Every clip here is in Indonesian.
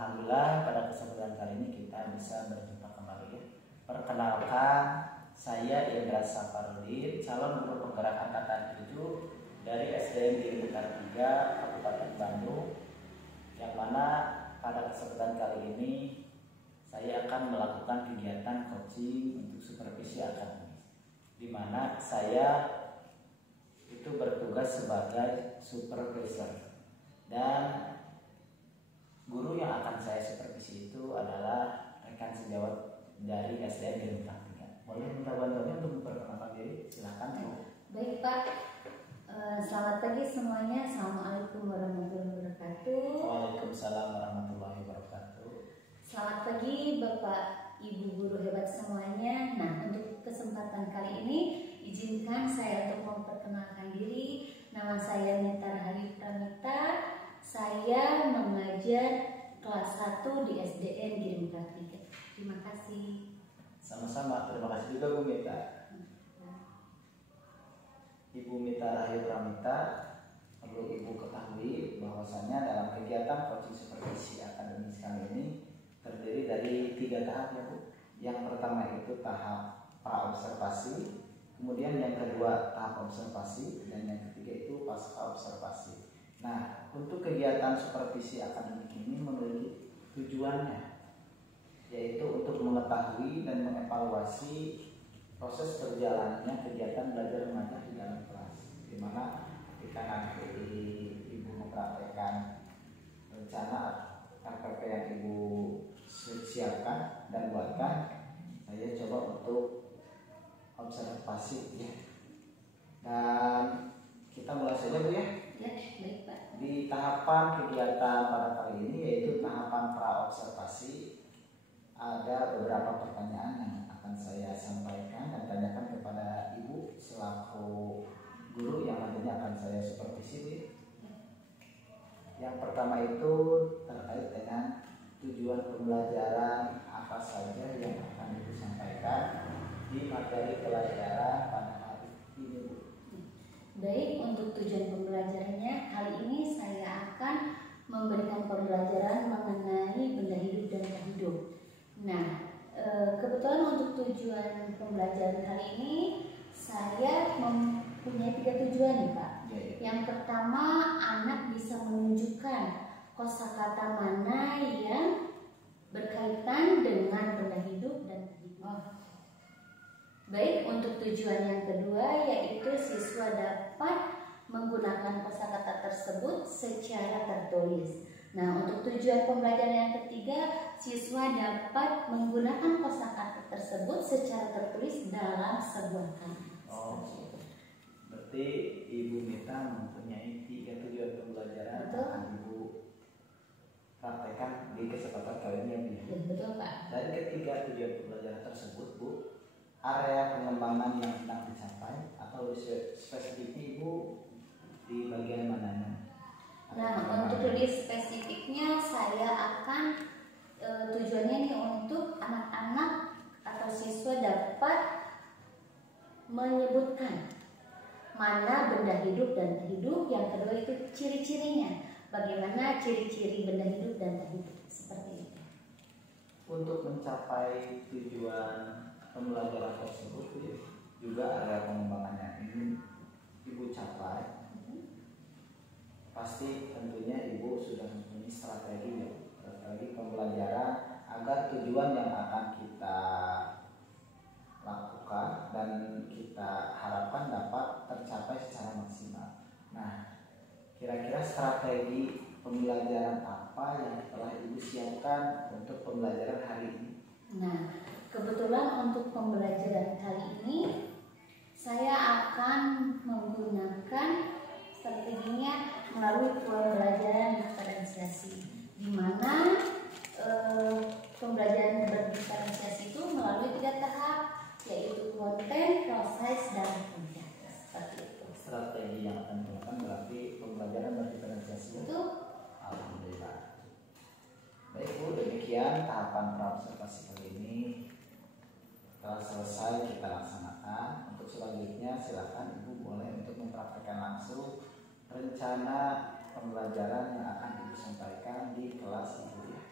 Alhamdulillah pada kesempatan kali ini kita bisa berjumpa kembali ya. Perkenalkan, saya Indra Safarudin, calon guru penggerak angkatan 7 dari SDN Giri Bekar 3 Kabupaten Bandung, yang mana pada kesempatan kali ini saya akan melakukan kegiatan coaching untuk supervisi akademis, di mana saya itu bertugas sebagai supervisor, dan guru yang akan saya supervisi itu adalah rekan sejawat dari SDN Giri Bekar 3. Boleh minta bantuannya untuk memperkenalkan diri? Silakan Bu. Baik Pak, selamat pagi semuanya. Assalamualaikum warahmatullahi wabarakatuh. Waalaikumsalam warahmatullahi wabarakatuh. Selamat pagi Bapak Ibu guru hebat semuanya. Nah, untuk kesempatan kali ini izinkan saya untuk memperkenalkan diri. Nama saya Nita Rahayu Pramita. Saya mengajar kelas 1 di SDN Giri Bekar 3. Terima kasih. Sama-sama, terima kasih juga Bu Mita. Ibu Mita Rahayu Pramita, perlu Ibu ketahui bahwasannya dalam kegiatan coaching supervisi akademis kali ini terdiri dari 3 tahap ya Bu. Yang pertama itu tahap pra-observasi, kemudian yang kedua tahap observasi, dan yang ketiga itu pasca observasi. Nah, untuk kegiatan supervisi akademik ini memiliki tujuannya, yaitu untuk mengetahui dan mengevaluasi proses berjalannya kegiatan belajar mengajar di dalam kelas, di mana ketika nanti Ibu mempraktekkan rencana RPP yang Ibu siapkan dan buatkan, saya coba untuk observasi ya. Dan kita mulai saja Bu ya. Ya, baik Pak. Di tahapan kegiatan pada kali ini, yaitu tahapan pra-observasi, ada beberapa pertanyaan yang akan saya sampaikan dan tanyakan kepada Ibu selaku guru yang nantinya akan saya supervisi. Yang pertama itu terkait dengan tujuan pembelajaran apa saja yang akan Ibu sampaikan di materi pelajaran pada hari ini Bu. Baik, untuk tujuan pembelajarannya kali ini saya akan memberikan pembelajaran mengenai benda hidup dan tak hidup. Nah, kebetulan untuk tujuan pembelajaran kali ini saya mempunyai 3 tujuan nih Pak. Yang pertama, anak bisa menunjukkan kosakata mana yang berkaitan dengan benda hidup dan tak hidup. Baik, untuk tujuan yang kedua yaitu siswa dapat menggunakan kosakata tersebut secara tertulis. Nah, untuk tujuan pembelajaran yang ketiga, siswa dapat menggunakan kosakata tersebut secara tertulis dalam sebuah kalimat. Berarti Ibu Mita mempunyai 3 tujuan pembelajaran yang akan Ibu praktekkan di kesempatan kali ini ya Bu. Betul Pak. Dari ketiga tujuan pembelajaran tersebut Bu, area pengembangan yang sedang dicapai atau spesifiknya Ibu di bagian mananya? Nah, untuk lebih spesifiknya saya akan tujuannya nih untuk anak-anak atau siswa dapat menyebutkan mana benda hidup dan tak hidup. Yang kedua itu ciri-cirinya, bagaimana ciri-ciri benda hidup dan tak hidup, seperti itu. Untuk mencapai tujuan pembelajaran tersebut juga area pengembangannya ini Ibu capai, pasti tentunya Ibu sudah mempunyai strategi pembelajaran agar tujuan yang akan kita lakukan dan kita harapkan dapat tercapai secara maksimal. Nah, kira-kira strategi pembelajaran apa yang telah Ibu siapkan untuk pembelajaran hari ini? Nah, kebetulan untuk pembelajaran kali ini saya akan menggunakan strateginya melalui pembelajaran diferensiasi, di mana pembelajaran berdiferensiasi itu melalui 3 tahap, yaitu konten, proses, dan penjelasan. Seperti itu. Strategi yang akan digunakan berarti pembelajaran berdiferensiasi. Betul. Alhamdulillah. Baik Bu, demikian tahapan pra-observasi kali ini telah selesai kita laksanakan. Untuk selanjutnya silakan Ibu boleh untuk mempraktekkan langsung rencana pembelajaran yang akan Ibu sampaikan di kelas Ibu ya.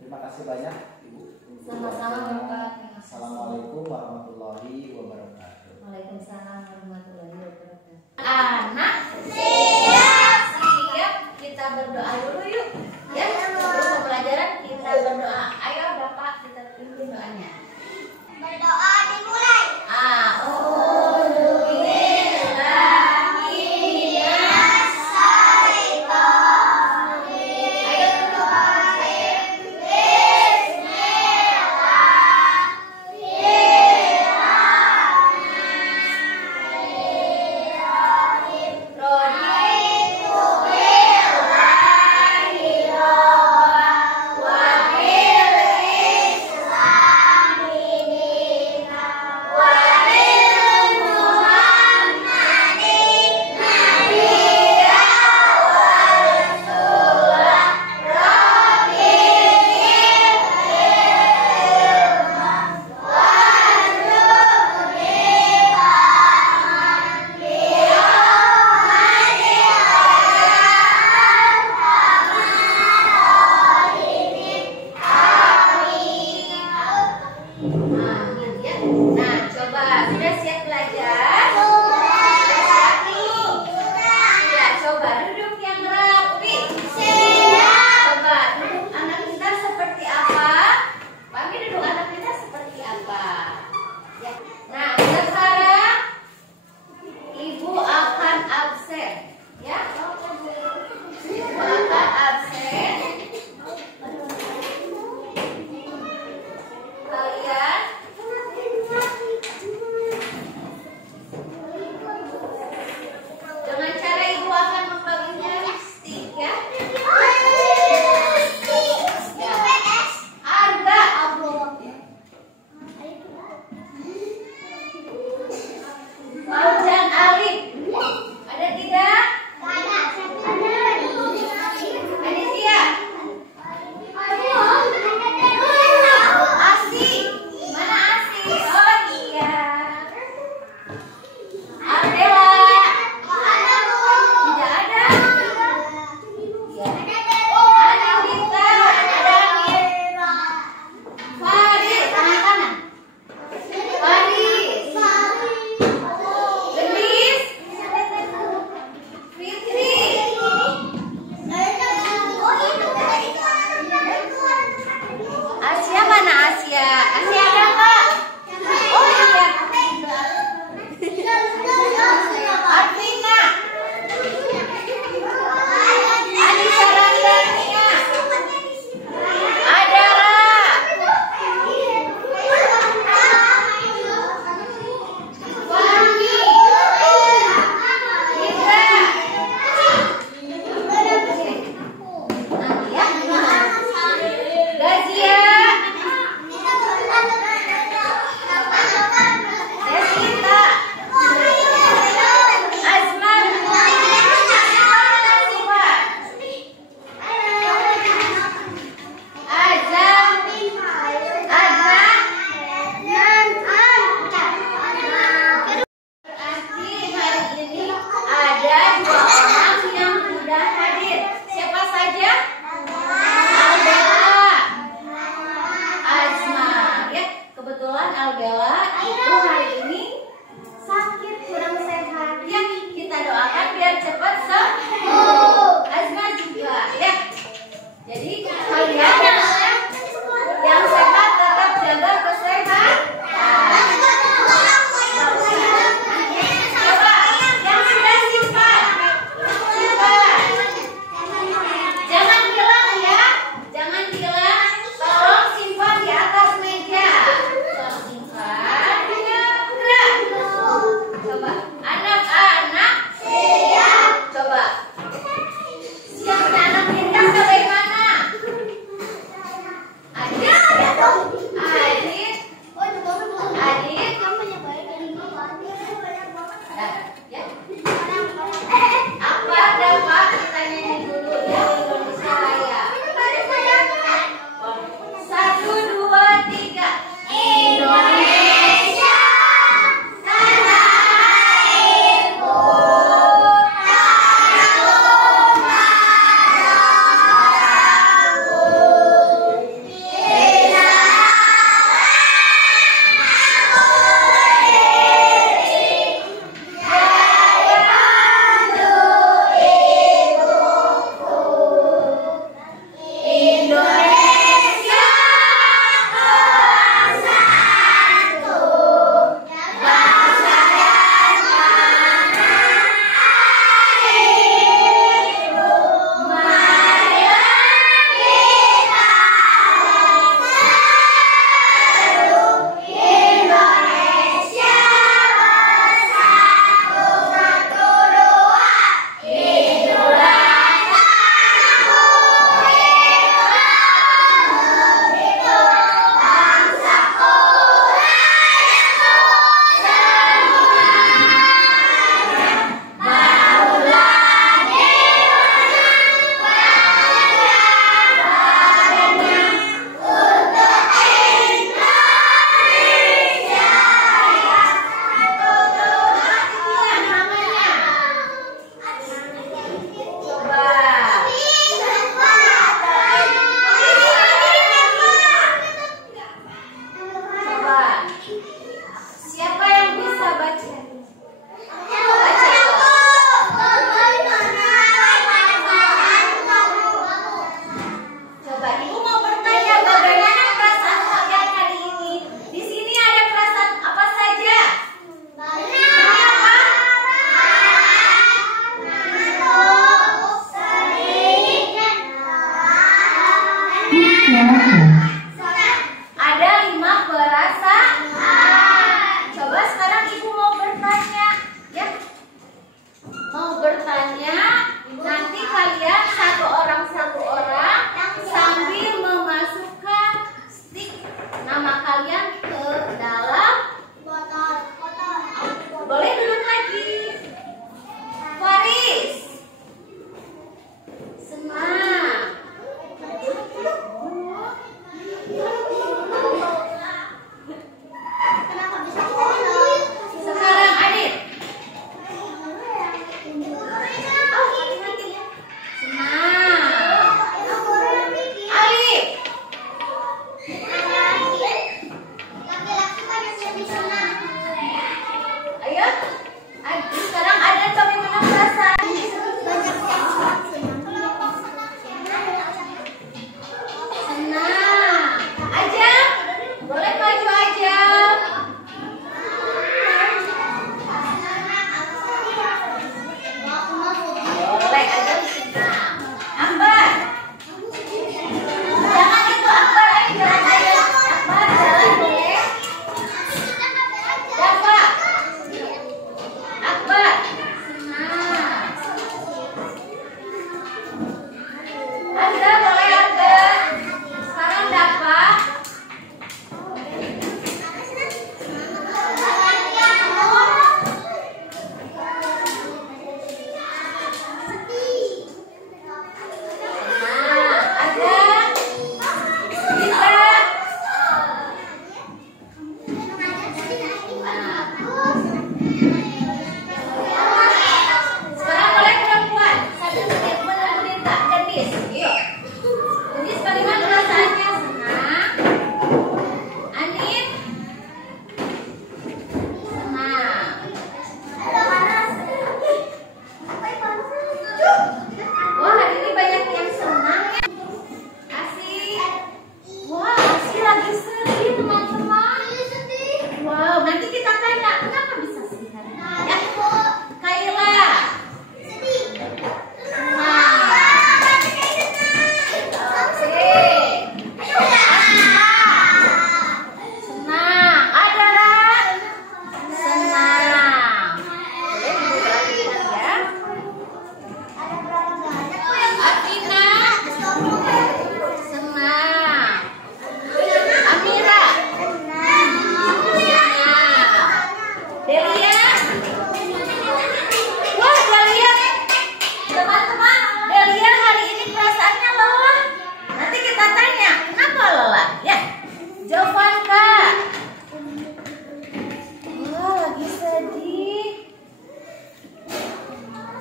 Terima kasih banyak Ibu. Sama-sama Bapak. Assalamualaikum warahmatullahi wabarakatuh. Waalaikumsalam warahmatullahi wabarakatuh. Anak siap, kita berdoa dulu yuk. Ya, sebelum pelajaran kita berdoa. Ayo Bapak, kita pimpin doanya. Berdoa dimulai.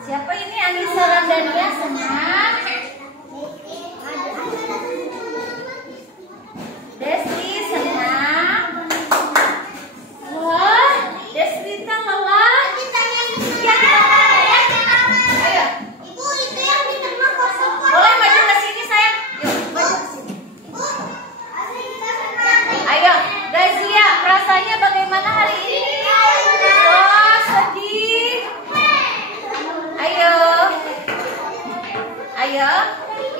Siapa ini? Anissa Randania senang. Desti senang. Wah, Deswita lelah. Ya, ayo. Ibu, itu yang di tengah kosong. Boleh maju ke sini sayang. Yuk, maju ke sini. Ayo, Gazia, perasaannya bagaimana hari ini? Wah, sedih. Ayo. Ayo.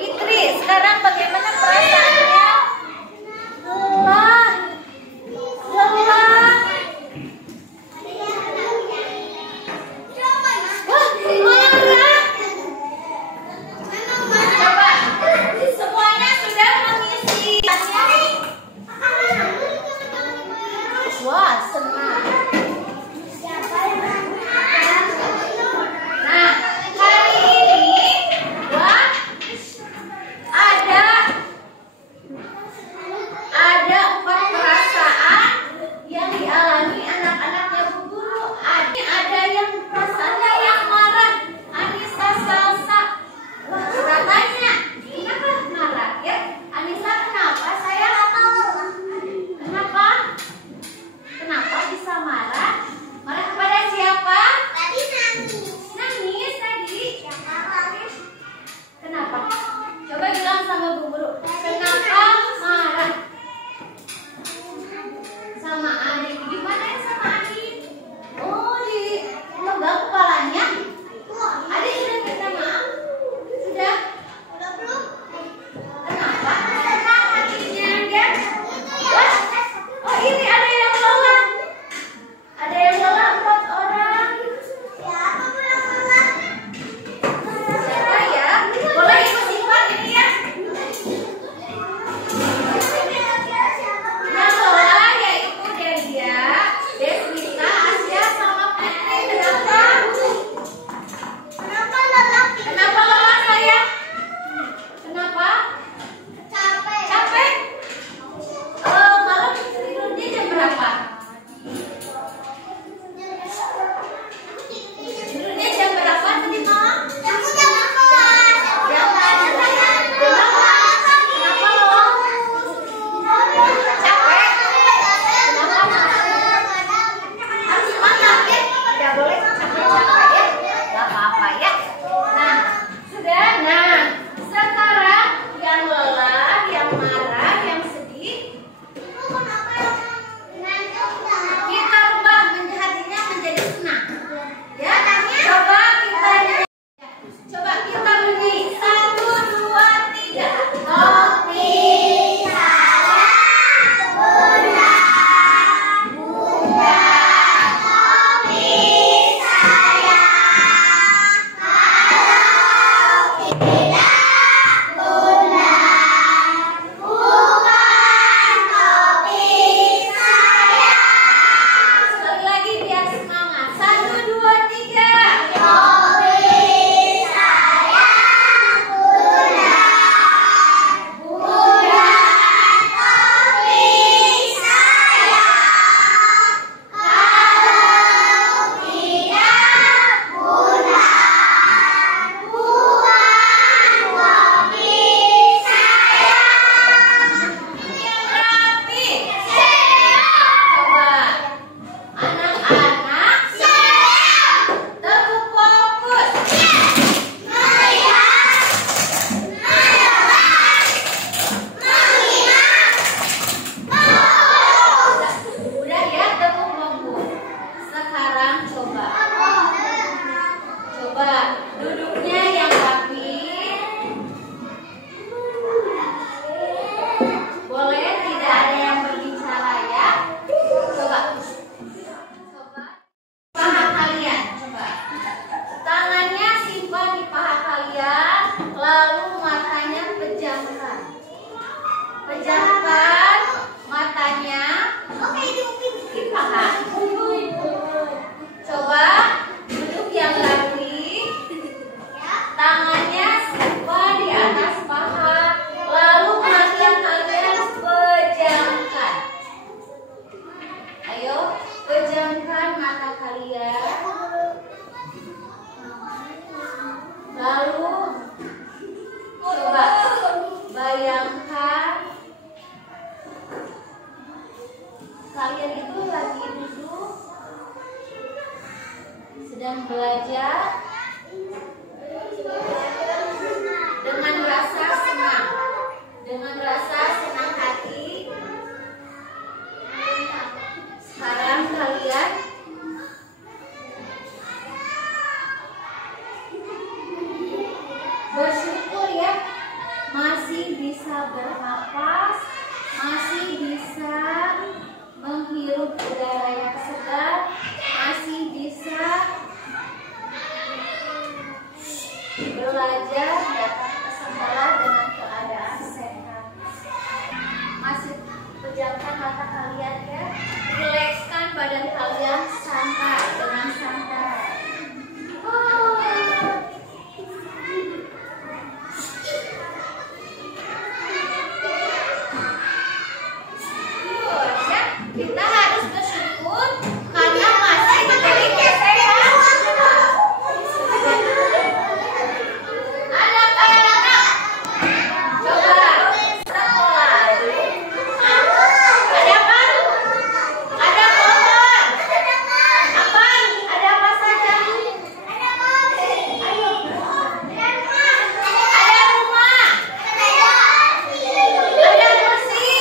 Fitri, sekarang bagaimana perasaannya? Lelah. Lelah. Wah, marah. Coba, semuanya sudah mengisi. Wah, senang. Nah, hari ini wah ada 4 perasaan yang dialami anak-anaknya Bu Guru. Ada yang perasaannya yang marah. Anissa Salsa. Wah, katanya kenapa marah ya? Anissa kenapa sayang? Kenapa? Kenapa bisa marah? Marah kepada siapa? Tadi nangis. Nangis tadi. Kenapa? Coba bilang sama Bu Guru. Kenapa marah? Sama adik. Gimana ya sama adik? Oh, di pegang kepalanya. Adik sudah minta maaf? Sudah? Udah belum? Kenapa? Senang hatinya ya? Wah, oh ini ada yang lelah. Ada yang lelah 4 orang. Siapa pulang lelah? Siapa ya? Boleh ibu simpan ini ya? Yang lelah ya Ibu Delia, Deswita, Asia, sama Fitri. Kenapa? Kenapa lelah? Kenapa lelah sayang? Kenapa? Capek. Capek? Malam tidurnya jam berapa? Tidurnya jam berapa tadi malam? Aku jangan kelas. Jam berapa? Kenapa lo? Capek? Kenapa? Harus semangat ya? Tidak boleh capek-capek ya? Gak apa-apa ya? Nah, sudah. Nah, sekarang yang lelah, yang marah, yang sedih, kita rubah hatinya menjadi senang. Ya, coba kita bunyi 1, 2, 3. Kopi saya bunga, bunga kopi saya. Kalau tidak bunga, bukan kopi saya. Sekali lagi biar semangat. 1, 2, 3. Kopi saya bunga, bukan kopi saya. Kalau tidak bunga, bukan kopi saya. Yang rapi, coba anak-anak teguh fokus. Udah ya, teguh fokus. Sekarang coba duduknya yang rapi. Boleh tidak ada yang berbicara ya? Coba paha kalian, coba tangannya simpan di paha kalian, lalu matanya pejamkan matanya di paha. Coba duduk yang rapi. dengan rasa senang hati. Sekarang kalian bersyukur ya, masih bisa bernapas, masih bisa menghirup udara yang segar, masih bisa belajar datang ke sekolah dengan keadaan sehat. Masih pejamkan mata kalian ya, rilekskan badan kalian santai, dengan santai. Kita harus bersyukur karena masih diberi kesehatan. Anak-anak, coba sekolah. Ada apa? Ada pohon. Apa? Ada apa saja? Ayo. Ada rumah. Ada kursi.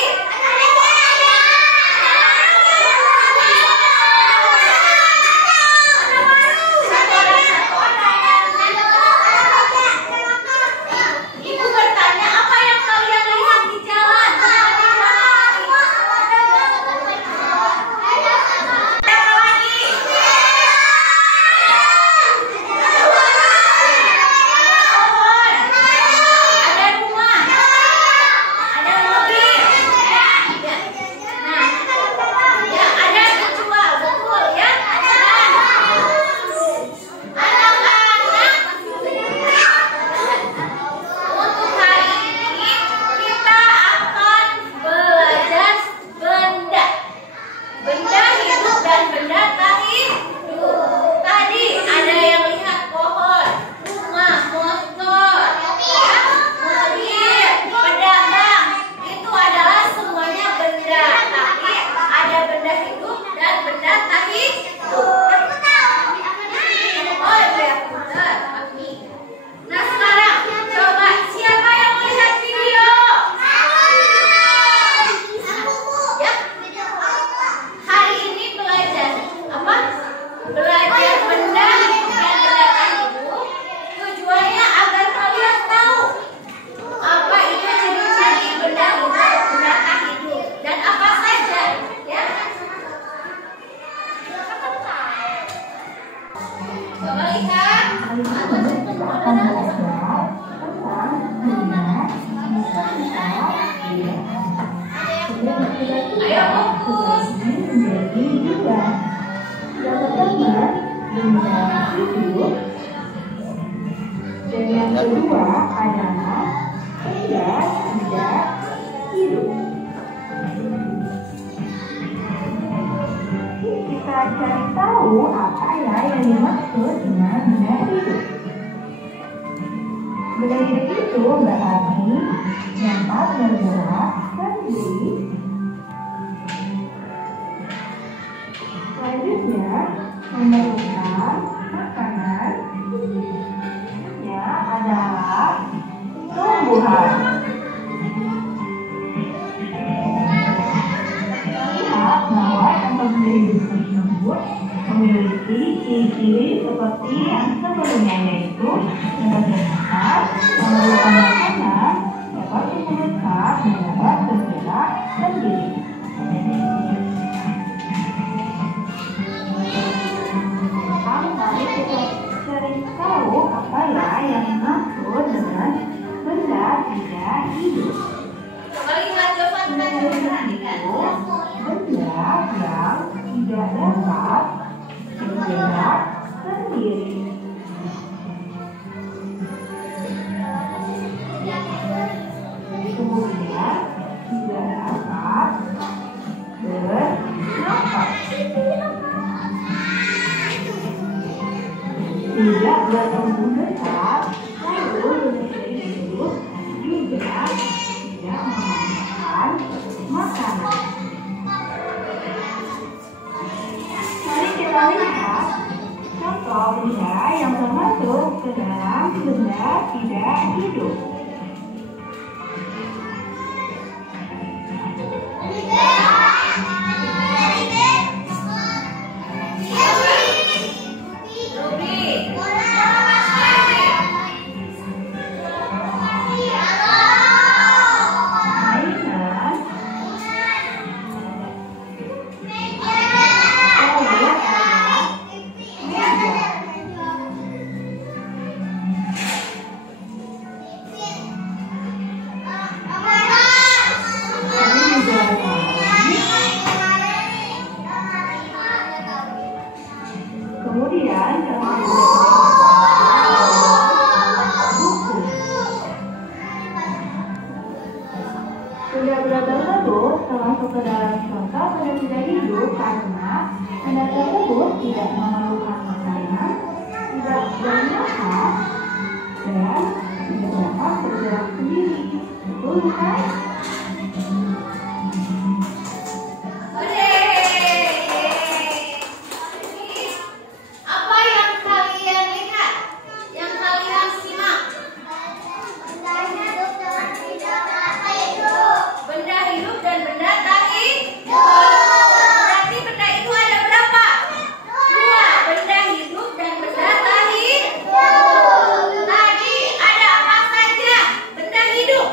Ibu bertanya, apa yang kalian lihat di jalan? Ada apa lagi? Ada pohon, ada rumah, ada mobil. Nah, ya ada dijual, betul ya? Anak-anak, untuk hari ini kita akan belajar benda hidup dan benda tak hidup. Tadi ada yang lihat pohon, rumah, motor, mobil, pedagang. Itu adalah semuanya benda, tapi ada benda hidup dan benda tak hidup. Oh iya, benar. Nah sekarang coba siapa yang melihat video? Ya, hari ini belajar apa? Belajar benda hidup dan benda tak hidup. Tujuannya agar kalian tahu apa itu ciri-ciri benda hidup, benda tak hidup, dan apa saja. Ya. Coba lihat. Ayo fokus. Dan yang kedua adalah benda tidak hidup. Kita cari tahu apa ya yang dimaksud dengan benda hidup. Benda hidup itu berarti dapat bergerak sendiri. Selanjutnya memerlukan makanan. Ini adalah tumbuhan. Lihat bahwa tempat benda hidup tersebut memiliki ciri-ciri seperti yang sebelumnya, yaitu dapat bernafas, memerlukan makanan, dapat mendekat, dan dapat bergerak sendiri. Mari kita cari tahu apa ya yang dimaksud dengan benda tidak hidup. Coba lihat jawaban dan perhatikan. Benda yang tidak dapat bergerak sendiri. Kemudian tidak dapat bernafas. Tidak bertumbuh besar, lalu lebih hidup, juga tidak memakan makanan. Mari kita lihat contoh atau benda yang termasuk ke dalam benda tidak hidup. Kemudian buku. Benda-benda tersebut termasuk ke dalam contoh benda tidak hidup karena benda tersebut tidak memerlukan makanan, tidak bernafas, dan tidak dapat bergerak sendiri. Betul bukan? Tadi ada apa saja benda hidup?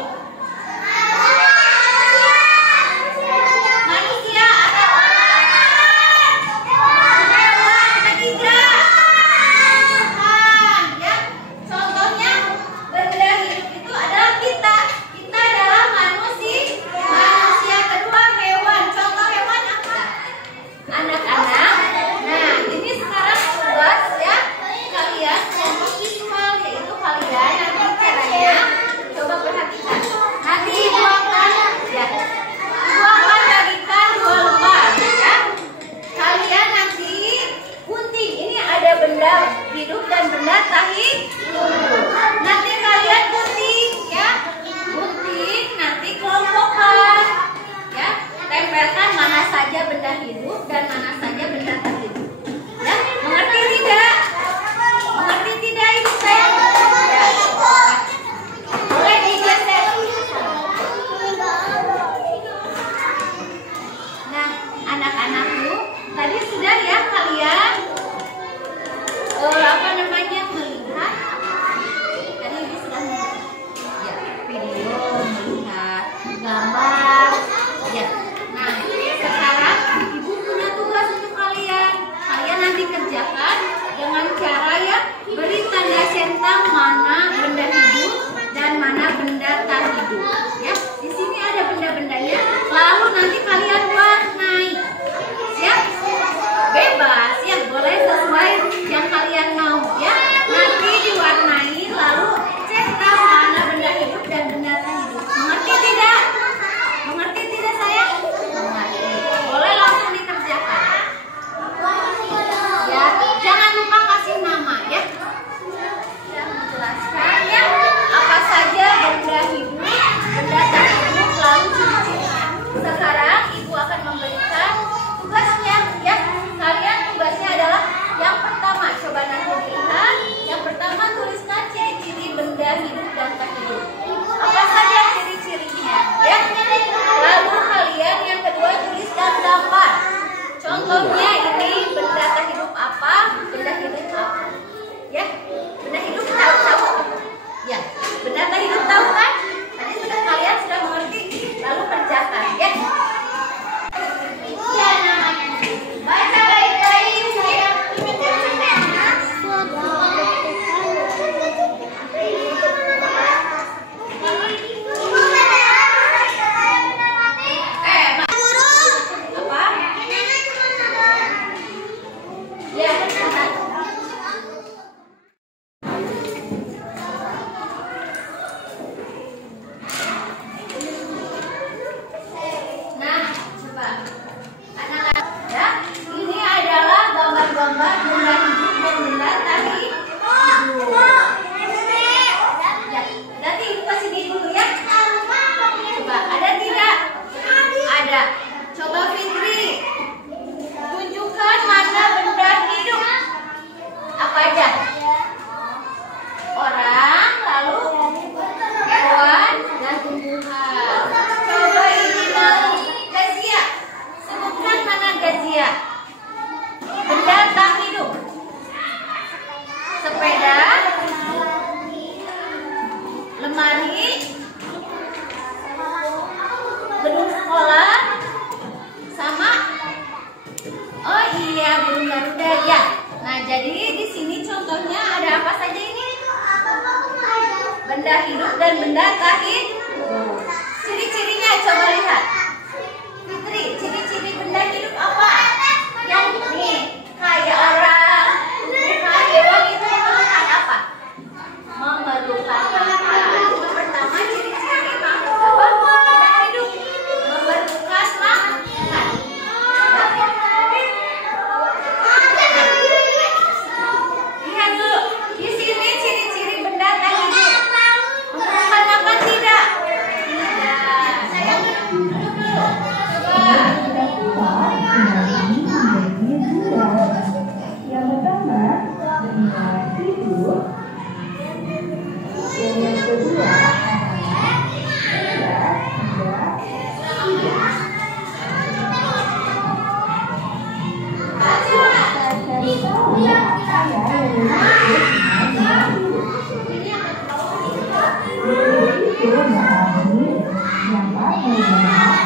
benda hidup dan benda tak hidup. Ciri-cirinya coba lihat. Fitri, ciri-ciri benda hidup apa? Yang nih, kayak orang, kayak hewan itu memerlukan apa? Memerlukan makan. Itu pertama ciri-ciri makhluk apa? Benda hidup memerlukan makan. Lihat dulu, di sini ciri-ciri benda tak hidup memerlukan makan tidak? Yang pertama, benda hidup. Yang kedua adalah benda hidup. Cari tahu apa ya yang disebut dengan benda hidup. Itu mengalami dapat melihat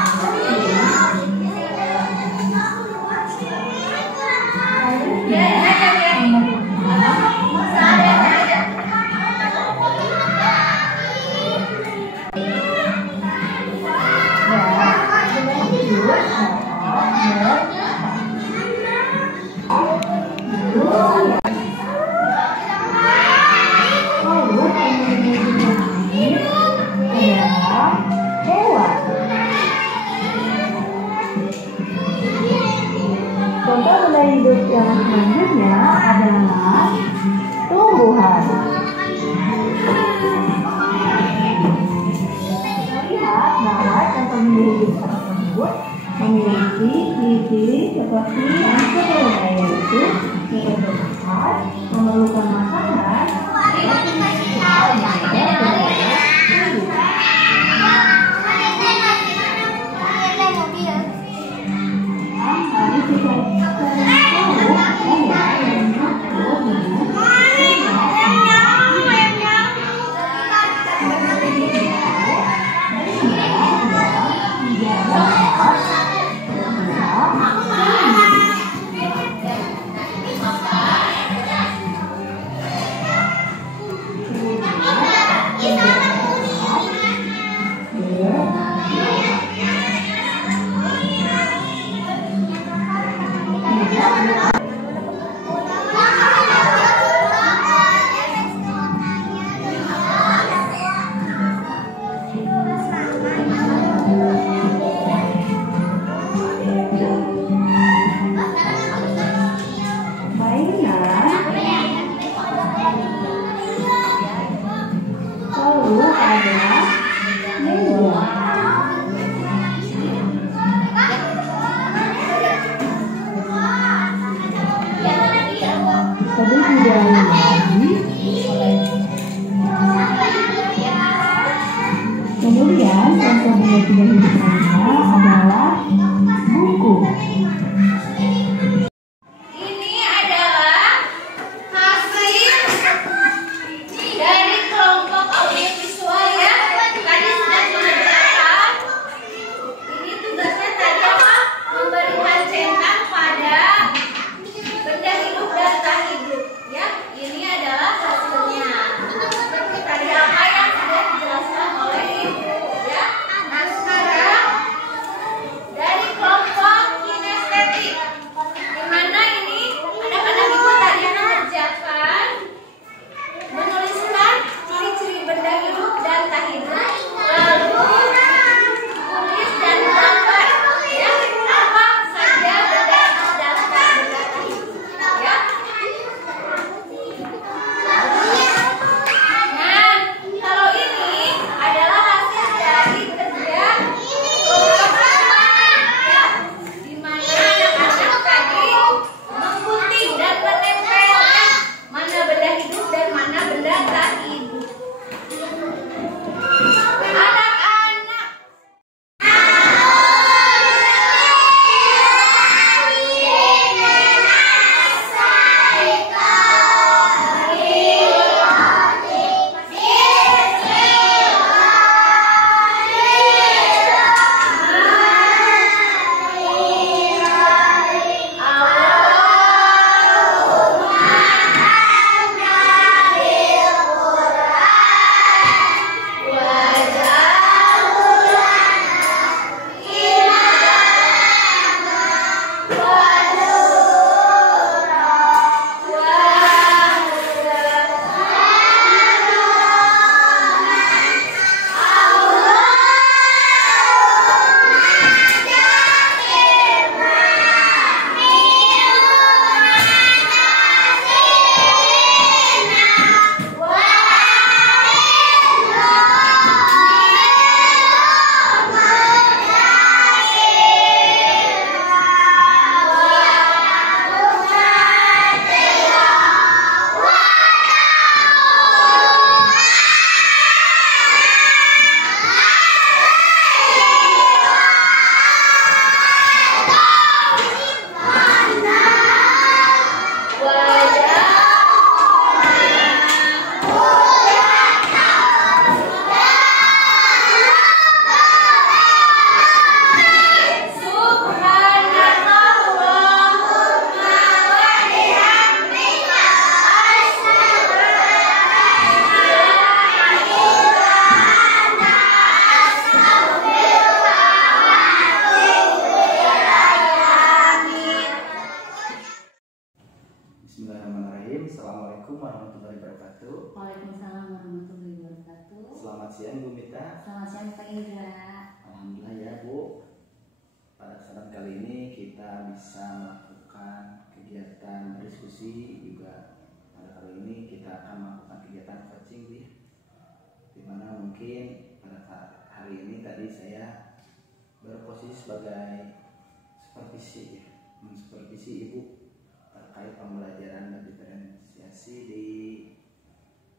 contoh benda hidup yang selanjutnya adalah tumbuhan. Lihat bahwa contoh benda hidup tersebut memiliki ciri-ciri seperti yang sebelumnya, yaitu yang besar, memerlukan makanan, kemudian contoh benda hidup lainnya adalah buku. Ini adalah hasil dari kelompok audiovisual ya. Selamat siang Bu Mita. Selamat siang Pak Indra. Alhamdulillah ya Bu. Pada kesempatan kali ini kita bisa melakukan kegiatan berdiskusi juga. Pada kali ini kita akan melakukan kegiatan coaching Bu ya. Dimana mungkin pada hari ini tadi saya berposisi sebagai supervisi ya, mensupervisi Ibu terkait pembelajaran dan diferensiasi di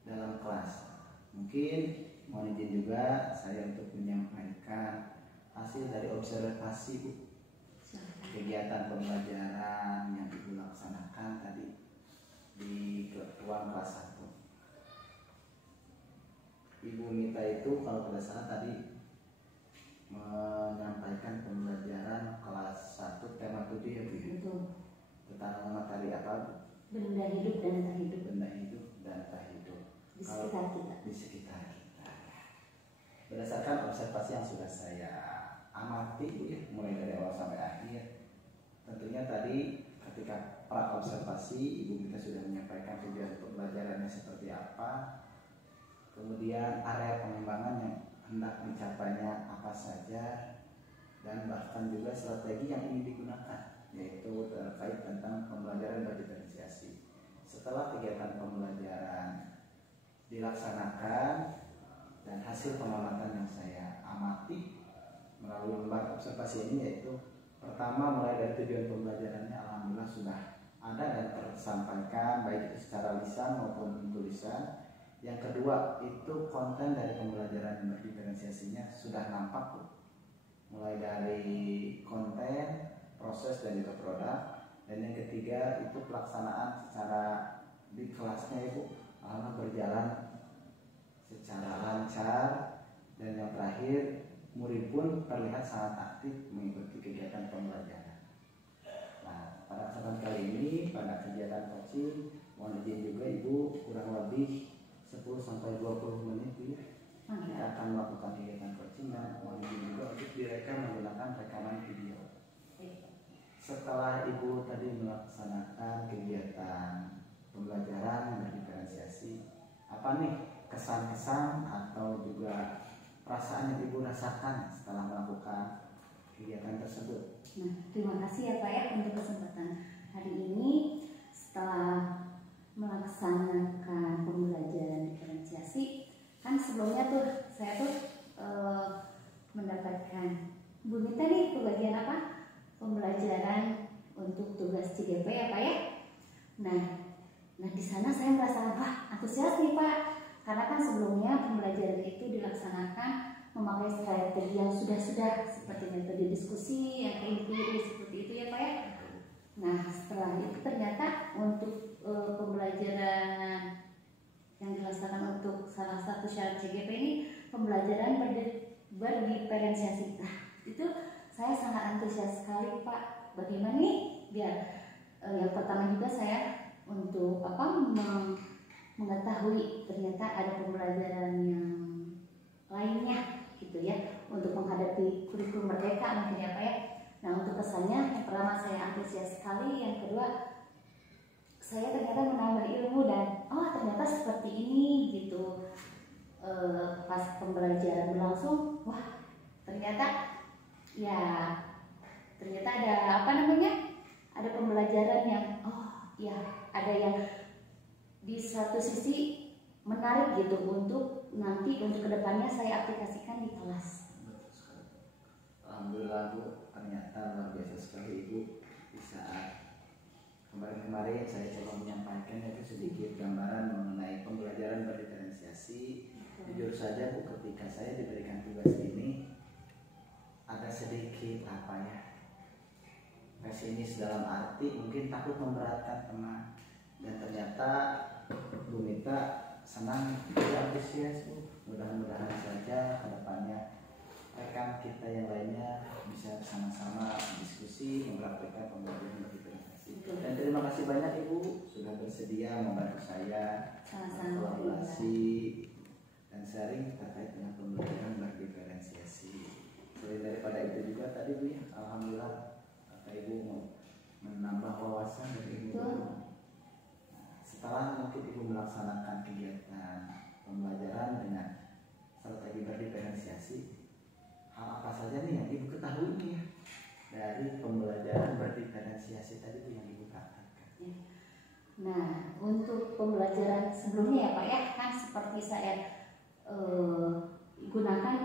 dalam kelas. Mungkin mohon izin juga saya untuk menyampaikan hasil dari observasi Bu, kegiatan pembelajaran yang Ibu laksanakan tadi di ruang kelas 1. Ibu Mita itu kalau tidak salah tadi menyampaikan pembelajaran kelas 1 tema 7 ya Bu. Betul. Tentang materi apa Bu? Benda hidup dan tak hidup. Benda hidup dan tak hidup Di sekitar kita. di sekitar kita. Berdasarkan observasi yang sudah saya amati Bu ya, mulai dari awal sampai akhir. Tentunya tadi ketika pra observasi Ibu Mita sudah menyampaikan tujuan pembelajarannya seperti apa, kemudian area pengembangan yang hendak dicapainya apa saja, dan bahkan juga strategi yang ingin digunakan, yaitu terkait tentang pembelajaran berdiferensiasi. Setelah kegiatan pembelajaran dilaksanakan dan hasil pengamatan yang saya amati melalui lembar observasi ini, yaitu pertama mulai dari tujuan pembelajarannya alhamdulillah sudah ada dan tersampaikan baik itu secara lisan maupun tulisan. Yang kedua itu konten dari pembelajaran berdiferensiasinya sudah nampak Bu, mulai dari konten, proses dan juga produk. Dan yang ketiga itu pelaksanaan secara di kelasnya Ibu alhamdulillah berjalan secara lancar. Dan yang terakhir murid pun terlihat sangat aktif mengikuti kegiatan pembelajaran. Nah, pada kesempatan kali ini pada kegiatan coaching mohon izin juga Ibu kurang lebih 10-20 menit ya. Kita akan melakukan kegiatan coaching dan mohon izin juga untuk direkam menggunakan rekaman video. Setelah Ibu tadi melaksanakan kegiatan pembelajaran berdiferensiasi, apa nih kesan-kesan atau juga perasaan yang Ibu rasakan setelah melakukan kegiatan tersebut? Nah, terima kasih ya Pak ya untuk kesempatan hari ini. Setelah melaksanakan pembelajaran diferensiasi, kan sebelumnya tuh saya tuh mendapatkan Bu Mita nih pembagian apa? Pembelajaran untuk tugas CGP ya Pak ya. Nah di sana saya merasa wah antusias nih Pak, karena kan sebelumnya pembelajaran itu dilaksanakan memakai strategi yang sudah seperti metode diskusi yang empiris seperti itu ya Pak ya. Nah setelah itu ternyata untuk pembelajaran yang dilaksanakan untuk salah satu syarat CGP ini pembelajaran berdiferensiasi. Nah itu saya sangat antusias sekali Pak. Bagaimana nih biar yang pertama juga saya untuk mengetahui ternyata ada pembelajaran yang lainnya gitu ya untuk menghadapi kurikulum merdeka mungkin ya Pak ya. Nah untuk kesannya yang pertama saya antusias sekali, yang kedua saya ternyata menambah ilmu dan ternyata seperti ini gitu. Pas pembelajaran berlangsung, wah ternyata ada ada pembelajaran yang ada yang di satu sisi menarik gitu untuk nanti untuk kedepannya saya aplikasikan di kelas. Alhamdulillah Bu, ternyata luar biasa sekali Ibu. Di saat kemarin saya coba menyampaikan itu sedikit gambaran mengenai pembelajaran berdiferensiasi. Jujur saja Bu, ketika saya diberikan tugas ini ada sedikit pesimis dalam arti mungkin takut memberatkan teman, dan ternyata Bu Mita senang dan antusias Bu. Mudah-mudahan saja kedepannya rekan kita yang lainnya bisa bersama-sama diskusi mempraktikkan pembelajaran berdiferensiasi. Dan terima kasih banyak Ibu sudah bersedia membantu saya kolaborasi dan sharing terkait dengan pembelajaran berdiferensiasi. Selain daripada itu juga tadi Bu ya, alhamdulillah Ibu menambah wawasan dari Ibu. Setelah mungkin Ibu melaksanakan kegiatan pembelajaran dengan strategi seperti saya gunakan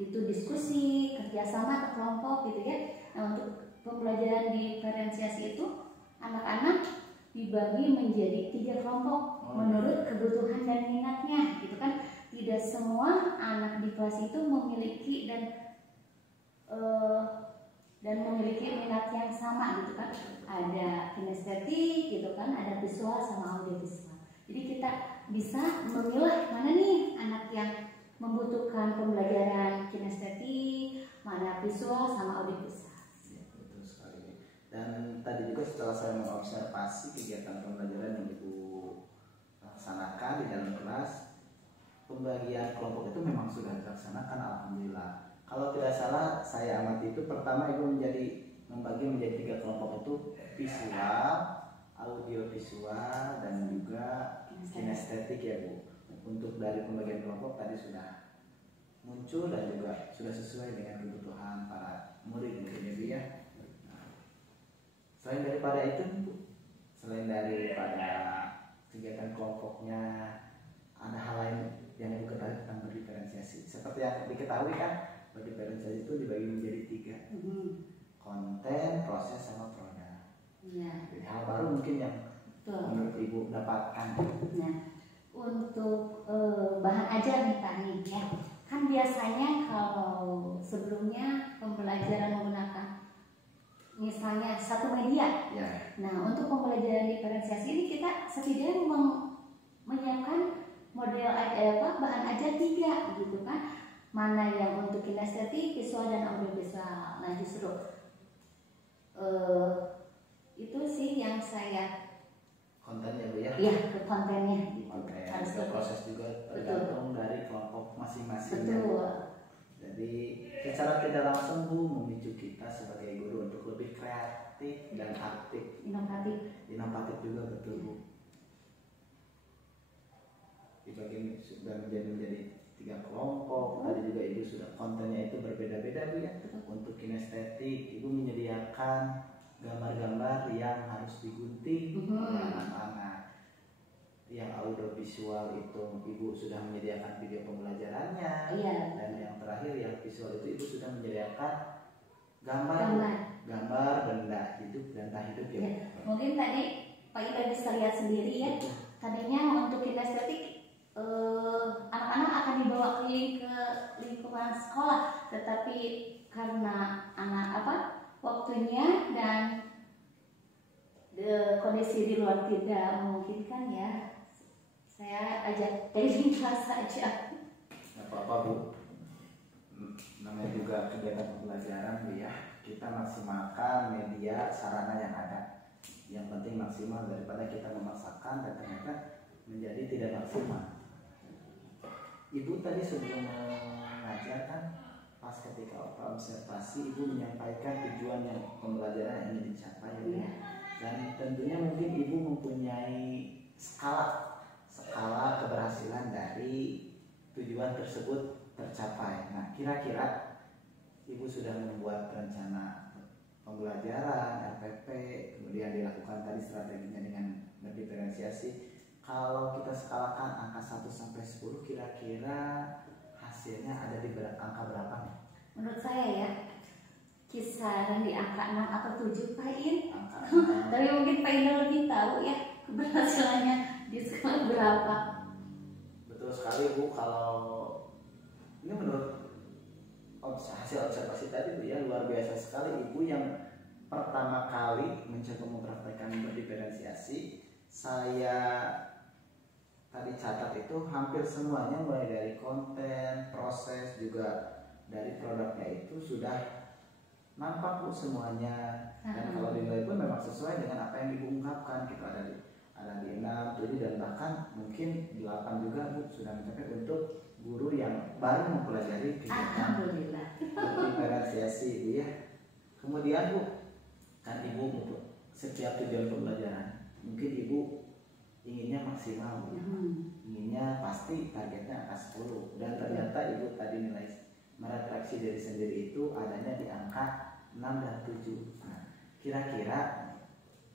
itu diskusi, kerjasama atau kelompok gitu ya. Nah, untuk pembelajaran diferensiasi itu anak-anak dibagi menjadi 3 kelompok menurut kebutuhan dan minatnya gitu kan. Tidak semua anak di kelas itu memiliki dan memiliki minat yang sama gitu kan. Ada kinestetik gitu kan, ada visual sama audiovisual. Jadi kita bisa memilah mana nih anak yang membutuhkan pembelajaran kinestetik, mana visual sama audiovisual. Ya, betul sekali. Dan tadi juga setelah saya mengobservasi kegiatan pembelajaran yang Ibu laksanakan di dalam kelas, pembagian kelompok itu memang sudah dilaksanakan, alhamdulillah. Kalau tidak salah saya amati itu pertama Ibu membagi menjadi 3 kelompok itu visual, audiovisual, dan juga kinestetik ya Bu. Untuk dari pembagian kelompok tadi sudah muncul dan juga sudah sesuai dengan kebutuhan para murid mungkin ya Bu ya. Nah, selain daripada itu Bu, selain daripada kegiatan kelompoknya, ada hal lain yang Ibu ketahui tentang berdiferensiasi. Seperti yang diketahui kan, berdiferensiasi itu dibagi menjadi 3, konten, proses, sama produk. Ya. Jadi hal baru mungkin yang menurut Ibu dapatkan. Nah, untuk bahan ajar nih Pak nih ya, kan biasanya kalau sebelumnya pembelajaran menggunakan misalnya satu media. Ya. Nah, untuk pembelajaran diferensiasi ini kita setidaknya menyiapkan model bahan ajar 3 gitu kan. Mana yang untuk kinestetik, visual, dan audiovisual. Nah, justru itu sih yang saya Kontennya Bu ya. iya ke kontennya gitu. Oke, Harus juga ke proses juga tergantung dari kelompok masing-masing. betul. Jadi secara tidak langsung Bu memicu kita sebagai guru untuk lebih kreatif dan aktif. Inovatif juga, betul Bu. Dibagi sudah menjadi 3 kelompok. Tadi juga Ibu sudah kontennya itu berbeda-beda Bu ya. Untuk kinestetik Ibu menyediakan gambar-gambar yang harus digunting oleh anak-anak. Yang audiovisual itu Ibu sudah menyediakan video pembelajarannya. Iya. Dan yang terakhir yang visual itu Ibu sudah menyediakan gambar benda hidup dan tak hidup ya. Mungkin tadi Pak Ida bisa lihat sendiri ya. Tadinya untuk kinestetik anak-anak akan dibawa keliling ke lingkungan sekolah, tetapi karena waktunya dan kondisi di luar tidak memungkinkan ya, saya ajak dari kelas saja. Gak apa-apa Bu, namanya juga kegiatan pembelajaran Bu ya. Kita maksimalkan media sarana yang ada. Yang penting maksimal daripada kita memaksakan dan ternyata menjadi tidak maksimal. Ibu tadi sebelum mengajarkan, pas ketika observasi Ibu menyampaikan tujuan yang pembelajaran yang ingin dicapai ya. Dan tentunya mungkin Ibu mempunyai skala keberhasilan dari tujuan tersebut tercapai. Nah, kira-kira Ibu sudah membuat rencana pembelajaran RPP, kemudian dilakukan tadi strateginya dengan berdiferensiasi. Kalau kita skalakan angka 1 sampai 10, kira-kira hasilnya ada di angka berapa nih? Menurut saya ya, kisaran di angka 6 atau 7 Pak In. Tapi mungkin Pak In lebih tahu ya keberhasilannya di skala berapa. Betul sekali Bu, kalau ini menurut hasil observasi tadi Bu ya, luar biasa sekali Ibu yang pertama kali mencoba mempraktekkan berdiferensiasi. Saya tadi catat itu hampir semuanya, mulai dari konten, proses, juga dari produknya itu sudah nampak Bu semuanya. Dan kalau dinilai pun memang sesuai dengan apa yang Ibu ungkapkan gitu. Ada di 6, 7, dan bahkan mungkin 8 juga Bu sudah mencapai untuk guru yang baru mempelajari kegiatan diferensiasi Bu ya. Kemudian Bu, kan Ibu setiap tujuan pembelajaran mungkin Ibu inginnya maksimal Bu. Inginnya pasti targetnya angka 10, dan ternyata Ibu tadi nilai merefleksi diri sendiri itu adanya di angka 6 dan 7. Nah, kira-kira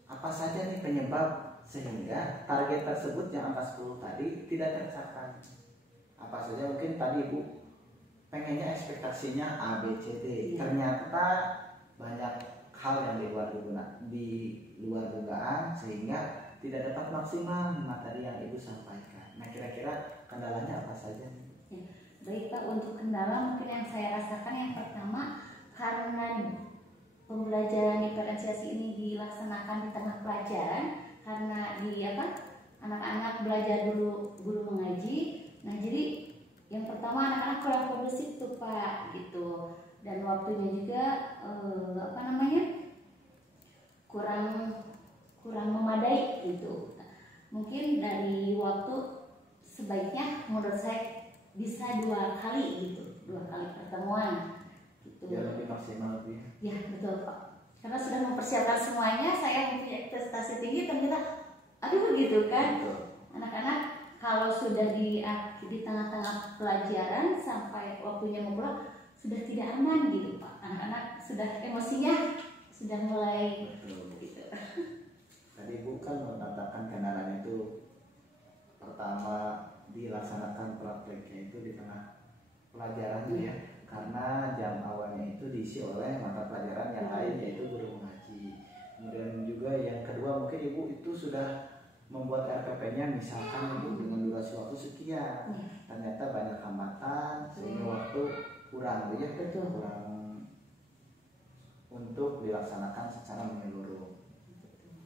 apa saja nih penyebab sehingga target tersebut yang angka 10 tadi tidak tercapai. Apa saja mungkin tadi Ibu pengennya ekspektasinya A, B, C, D. Ternyata banyak hal yang di luar dugaan sehingga tidak dapat maksimal materi yang Ibu sampaikan. Nah, kira-kira kendalanya apa saja? Ya, baik Pak, untuk kendala mungkin yang saya rasakan yang pertama karena pembelajaran diferensiasi ini dilaksanakan di tengah pelajaran, karena anak-anak belajar dulu guru mengaji. Nah, jadi yang pertama anak-anak kurang kondusif tuh Pak gitu, dan waktunya juga kurang memadai gitu. Mungkin dari waktu sebaiknya menurut saya bisa 2 kali gitu, 2 kali pertemuan gitu. Ya, lebih maksimal lebih. Ya betul Pak, karena sudah mempersiapkan semuanya, saya mempunyai prestasi tinggi, ternyata aduh gitu kan. Betul. Anak-anak kalau sudah di tengah-tengah pelajaran sampai waktunya mau pulang sudah tidak aman gitu Pak. Anak-anak sudah emosinya sudah mulai gitu. Tadi Ibu kan mengatakan kendalanya itu pertama dilaksanakan prakteknya itu di tengah pelajaran ya, karena jam awalnya itu diisi oleh mata pelajaran yang lain yaitu guru mengaji. Kemudian juga yang kedua mungkin Ibu itu sudah membuat RPP-nya misalkan Ibu dengan durasi waktu sekian, ternyata banyak hambatan sehingga waktu kurang ya, kurang untuk dilaksanakan secara menyeluruh.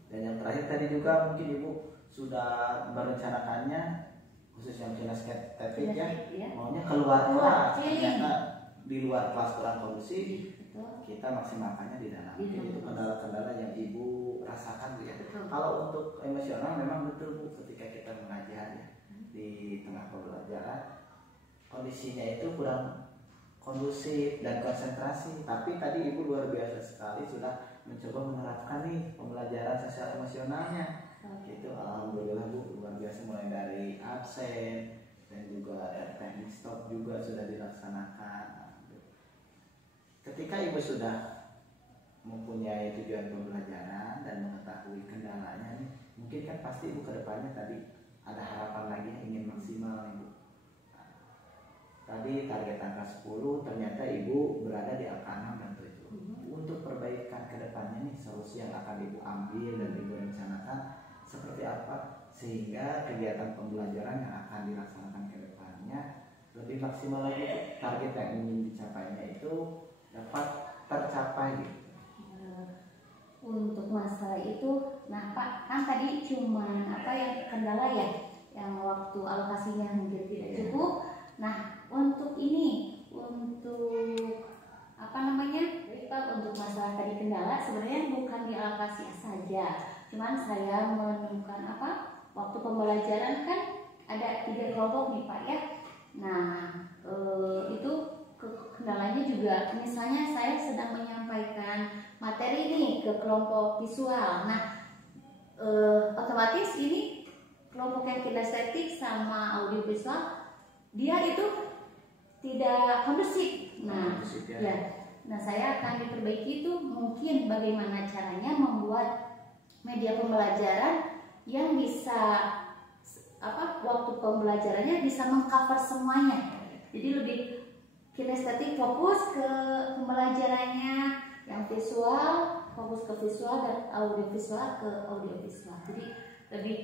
Dan yang terakhir tadi juga mungkin Ibu sudah merencanakannya, khusus yang kinestetik ya, maunya keluar kelas, ternyata di luar kelas kurang kondusif, kita maksimalkannya di dalam. Mungkin itu kendala-kendala yang Ibu rasakan Bu ya. Kalau untuk emosional memang betul Bu, ketika kita mengajar ya, di tengah pembelajaran kondisinya itu kurang kondusif dan konsentrasi, tapi tadi Ibu luar biasa sekali sudah mencoba menerapkan nih pembelajaran sosial emosionalnya. Itu alhamdulillah Bu, luar biasa, mulai dari absen dan juga teknik stop juga sudah dilaksanakan. Ketika Ibu sudah mempunyai tujuan pembelajaran dan mengetahui kendalanya nih, mungkin kan pasti Ibu kedepannya tadi ada harapan lagi yang ingin maksimal Ibu. Tadi target angka 10, ternyata Ibu berada di angka 6 dan 7. Untuk perbaikan ke depannya nih, solusi yang akan Ibu ambil dan Ibu rencanakan seperti apa sehingga kegiatan pembelajaran yang akan dilaksanakan ke depannya lebih maksimal lagi, target yang ingin dicapainya itu dapat tercapai gitu. Untuk masalah itu, nah Pak, kan tadi cuman yang kendala ya, yang waktu alokasinya mungkin tidak cukup. Nah, untuk untuk masalah tadi kendala sebenarnya bukan di alokasi saja, cuman saya menemukan waktu pembelajaran kan ada 3 kelompok nih Pak ya. Nah, itu kendalanya juga, misalnya saya sedang menyampaikan materi nih ke kelompok visual. Nah, otomatis ini kelompok yang kinestetik sama audiovisual dia itu tidak kondusif. Nah, nah saya akan diperbaiki itu mungkin bagaimana caranya membuat media pembelajaran yang bisa waktu pembelajarannya bisa mengcover semuanya. Jadi lebih kinestetik fokus ke pembelajarannya, yang visual fokus ke visual, dan audiovisual ke audiovisual. Jadi lebih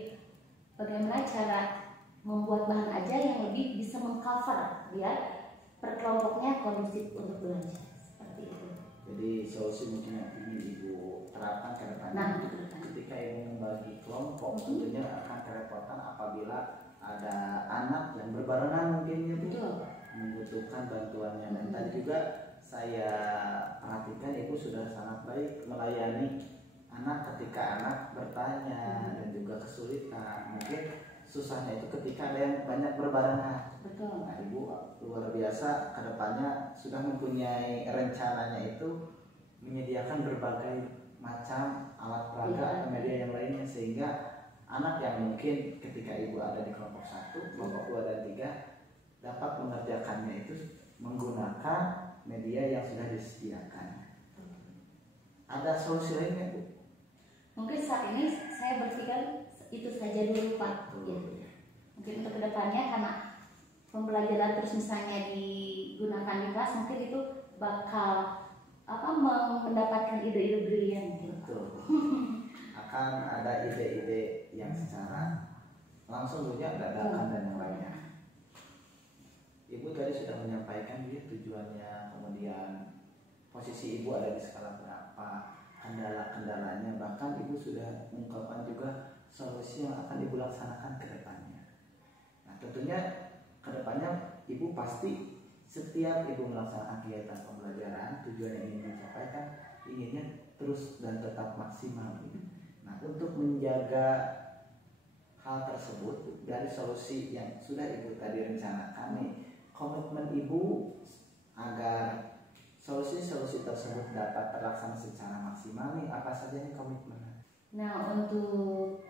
bagaimana cara membuat bahan ajar yang lebih bisa mengcover biar per kelompoknya kondusif untuk belajar, seperti itu. Jadi solusi mungkin yang ingin Ibu terapkan ke depannya. Nah, ketika Ibu membagi kelompok, tentunya akan kerepotan apabila ada anak yang berbarengan mungkin ya Bu, membutuhkan bantuannya. Dan tadi juga saya perhatikan Ibu sudah sangat baik melayani anak ketika anak bertanya dan juga kesulitan. Mungkin susahnya itu ketika ada yang banyak berbarengan. Betul. Nah, Ibu luar biasa kedepannya sudah mempunyai rencananya itu menyediakan berbagai macam alat peraga atau media yang lainnya, sehingga anak yang mungkin ketika Ibu ada di kelompok 1, kelompok 2 dan 3 dapat mengerjakannya itu menggunakan media yang sudah disediakan. Ada solusi lainnya Bu? Mungkin saat ini saya berpikir itu saja dulu Pak. Gitu. Mungkin untuk kedepannya karena pembelajaran terus misalnya digunakan di kelas mungkin itu bakal mendapatkan ide-ide brilian gitu. Betul. Akan ada ide-ide yang secara langsung saja dadakan dan yang lainnya. Ibu tadi sudah menyampaikan ya tujuannya, kemudian posisi ibu ada di skala berapa, kendala-kendalanya, bahkan ibu sudah mengungkapkan juga solusi yang akan ibu laksanakan ke depannya. Nah tentunya ke depannya ibu pasti setiap ibu melaksanakan kegiatan pembelajaran tujuan yang ingin dicapai kan inginnya terus dan tetap maksimal. Nah untuk menjaga hal tersebut dari solusi yang sudah ibu tadi rencanakan nih, komitmen ibu agar solusi-solusi tersebut dapat terlaksana secara maksimal nih apa saja nih komitmen? Nah untuk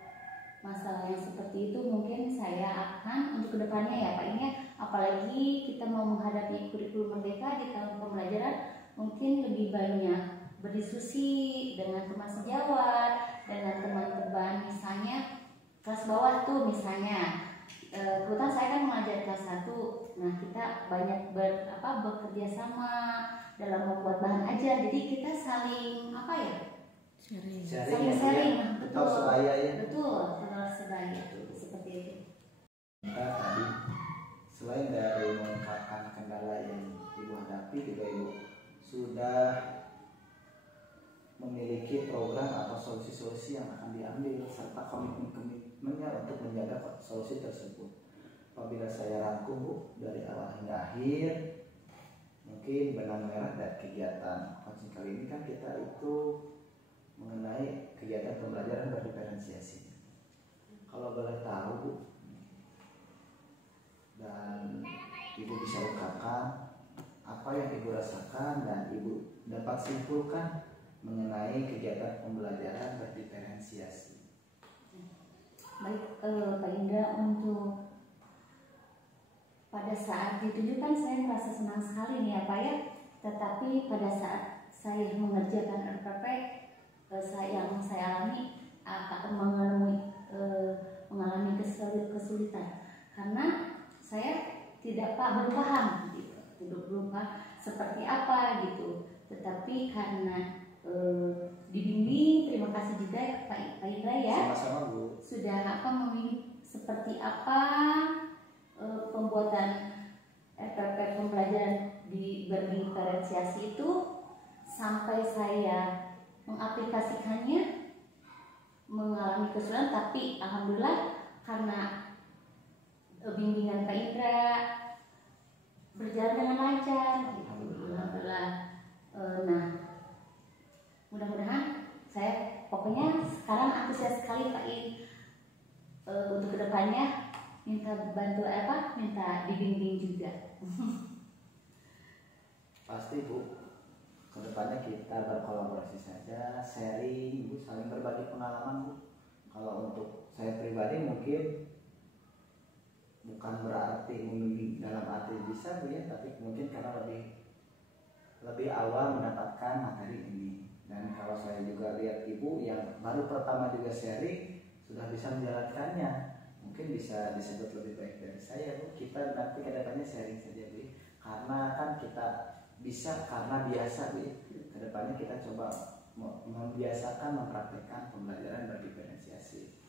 masalah yang seperti itu mungkin saya akan untuk kedepannya ya Pak ini, apalagi kita mau menghadapi kurikulum merdeka di tahun pembelajaran mungkin lebih banyak berdiskusi dengan teman sejawat, dengan teman-teman misalnya kelas bawah tuh misalnya. Kebetulan saya kan mengajar kelas 1. Nah, kita banyak bekerja sama dalam membuat bahan ajar. Jadi kita saling sharing. Betul sebaya ya. Betul, kenal sebaya. Seperti itu. Kita tadi selain dari mengungkapkan kendala yang ibu hadapi, juga ibu sudah memiliki program atau solusi-solusi yang akan diambil serta komitmennya untuk menjaga solusi tersebut. Apabila saya rangkum Bu dari awal hingga akhir, mungkin benang merah dari kegiatan coaching kali ini kan kita itu mengenai kegiatan pembelajaran berdiferensiasi. Kalau boleh tahu Bu, dan ibu bisa ungkapkan apa yang ibu rasakan dan ibu dapat simpulkan mengenai kegiatan pembelajaran berdiferensiasi. Baik Pak Indra, untuk pada saat ditunjukkan saya merasa senang sekali nih ya Pak ya. Tetapi pada saat saya mengerjakan RPP yang saya alami akan mengalami kesulitan karena saya belum paham gitu, belum paham seperti apa gitu. Tetapi karena dibimbing, terima kasih juga Pak Indra ya. Sama-sama Bu. Sudah membimbing seperti apa pembuatan RPP pembelajaran berdiferensiasi itu sampai saya mengaplikasikannya mengalami kesulitan, tapi alhamdulillah karena bimbingan Pak Indra berjalan dengan lancar. Alhamdulillah. Nah, mudah-mudahan saya pokoknya sekarang antusias sekali Pak untuk kedepannya minta minta dibimbing juga. Pasti Bu, kedepannya kita berkolaborasi saja, sharing Bu, saling berbagi pengalaman Bu. Kalau untuk saya pribadi mungkin bukan berarti membimbing dalam arti bisa Bu ya, tapi mungkin karena lebih awal mendapatkan materi ini. Dan kalau saya juga lihat ibu yang baru pertama juga sharing sudah bisa menjalankannya, mungkin bisa disebut lebih baik dari saya Bu. Kita nanti kedepannya sharing saja Bu, karena kan kita bisa karena biasa Bu. Kedepannya kita coba membiasakan mempraktikkan pembelajaran berdiferensiasi.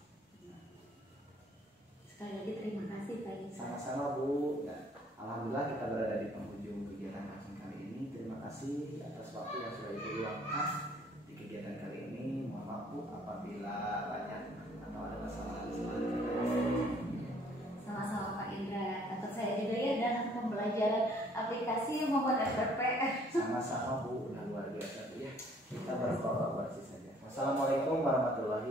Sekali lagi terima kasih Pak Indra. Sama-sama Bu. Dan alhamdulillah kita berada di penghujung kegiatan coaching kali ini. Terima kasih atas waktu yang sudah Ibu luangkan di kegiatan kali ini. Mohon maaf Bu apabila banyak atau ada kesalahan-kesalahan. Sama-sama Pak Indra. Takut saya juga ya dalam pembelajaran aplikasi membuat RPP. Sama-sama Bu, udah luar biasa Bu ya. Kita berkolaborasi saja. Wassalamualaikum warahmatullahi